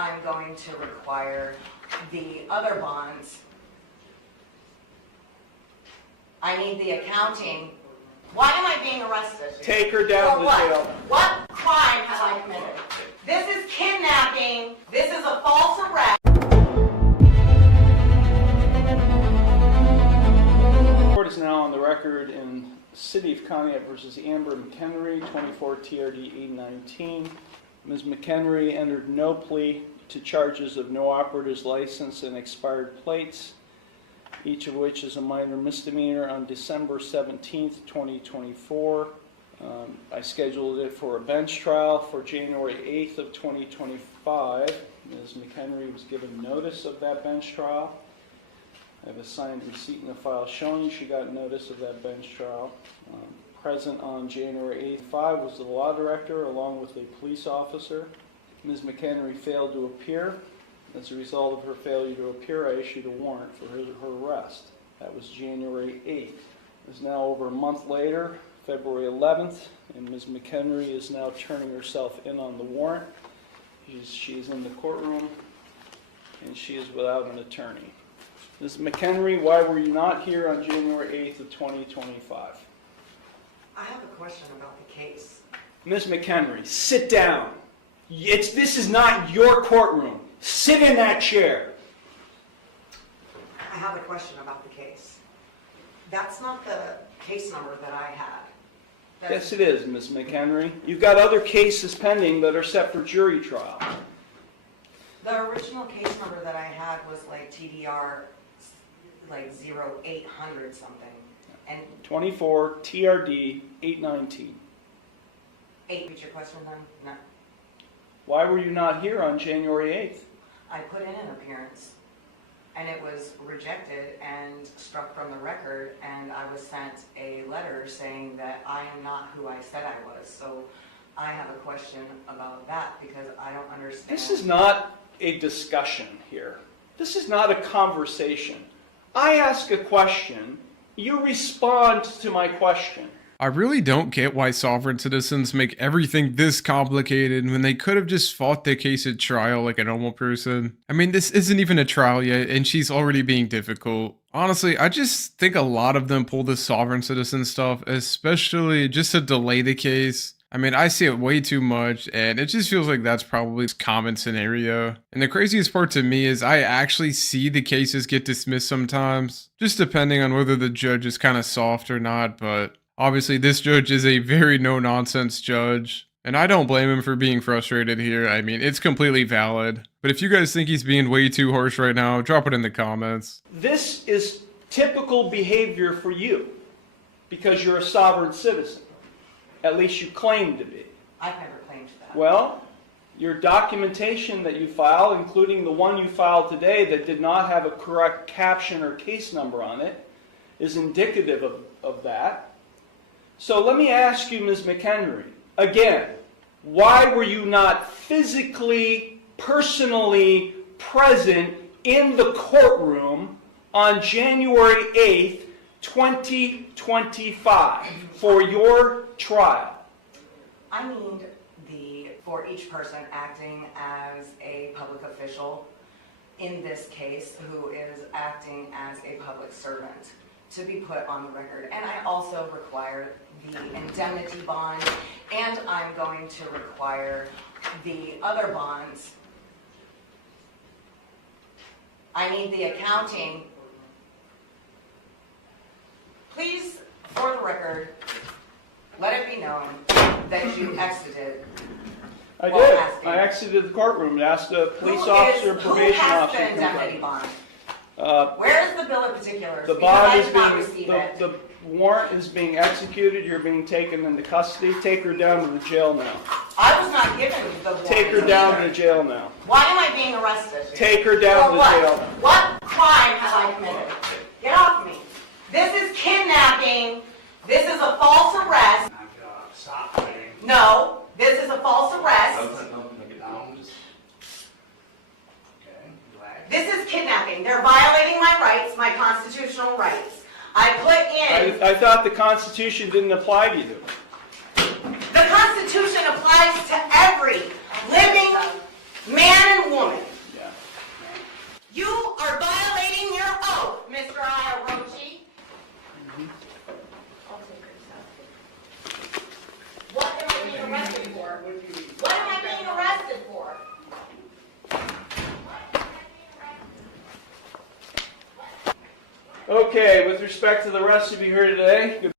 I'm going to require the other bonds. I need the accounting. Why am I being arrested? Take her down to jail. What crime have I committed? This is kidnapping. This is a false arrest. The court is now on the record in City of Conneaut versus Amber McHenry, 24 TRD 819. Ms. McHenry entered no plea to charges of no operator's license and expired plates, each of which is a minor misdemeanor, on December 17th, 2024. I scheduled it for a bench trial for January 8th of 2025. Ms. McHenry was given notice of that bench trial. I have a signed receipt in the file showing she got notice of that bench trial. Present on January 8th, 5 was the law director along with a police officer. Ms. McHenry failed to appear. As a result of her failure to appear, I issued a warrant for her arrest. That was January 8th. It's now over a month later, February 11th, and Ms. McHenry is now turning herself in on the warrant. She's in the courtroom, and she is without an attorney. Ms. McHenry, why were you not here on January 8th of 2025? I have a question about the case. Ms. McHenry, sit down. This is not your courtroom. Sit in that chair. I have a question about the case. That's not the case number that I had. Yes, it is, Ms. McHenry. You've got other cases pending that are set for jury trial. The original case number that I had was like TDR, like 0800 something. And 24 TRD 819. Repeat your question then? No. Why were you not here on January 8th? I put in an appearance, and it was rejected and struck from the record, and I was sent a letter saying that I am not who I said I was. So I have a question about that because I don't understand. This is not a discussion here. This is not a conversation. I ask a question, you respond to my question. I really don't get why sovereign citizens make everything this complicated when they could have just fought their case at trial like a normal person. I mean, this isn't even a trial yet, and she's already being difficult. Honestly, I just think a lot of them pull this sovereign citizen stuff, especially just to delay the case. I mean, I see it way too much, and it just feels like that's probably a common scenario. And the craziest part to me is I actually see the cases get dismissed sometimes, just depending on whether the judge is kind of soft or not, but obviously, this judge is a very no-nonsense judge, and I don't blame him for being frustrated here. I mean, it's completely valid. But if you guys think he's being way too harsh right now, drop it in the comments. This is typical behavior for you because you're a sovereign citizen. At least you claim to be. I've never claimed that. Well, your documentation that you file, including the one you filed today that did not have a correct caption or case number on it, is indicative of that. So let me ask you, Ms. McHenry, again, why were you not physically, personally present in the courtroom on January 8th, 2025 for your trial? I need for each person acting as a public official in this case who is acting as a public servant to be put on the record. And I also require the indemnity bond, and I'm going to require the other bonds. I need the accounting. Please, for the record, let it be known that you exited. I did. I exited the courtroom and asked a police officer, probation officer. Who has the indemnity bond? Where is the bill of particulars? The bond is the warrant is being executed. You're being taken into custody. Take her down to the jail now. I was not given the warrant. Take her down to the jail now. Why am I being arrested? Take her down to the jail. What crime have I committed? Get off me. This is kidnapping. This is a false arrest. Stop. No, this is a false arrest. This is kidnapping. They're violating my rights, my constitutional rights. I put in... I thought the Constitution didn't apply to you. The Constitution applies to every living man and woman. for? What do you mean? What am I being arrested for? Okay, with respect to the rest of you here today,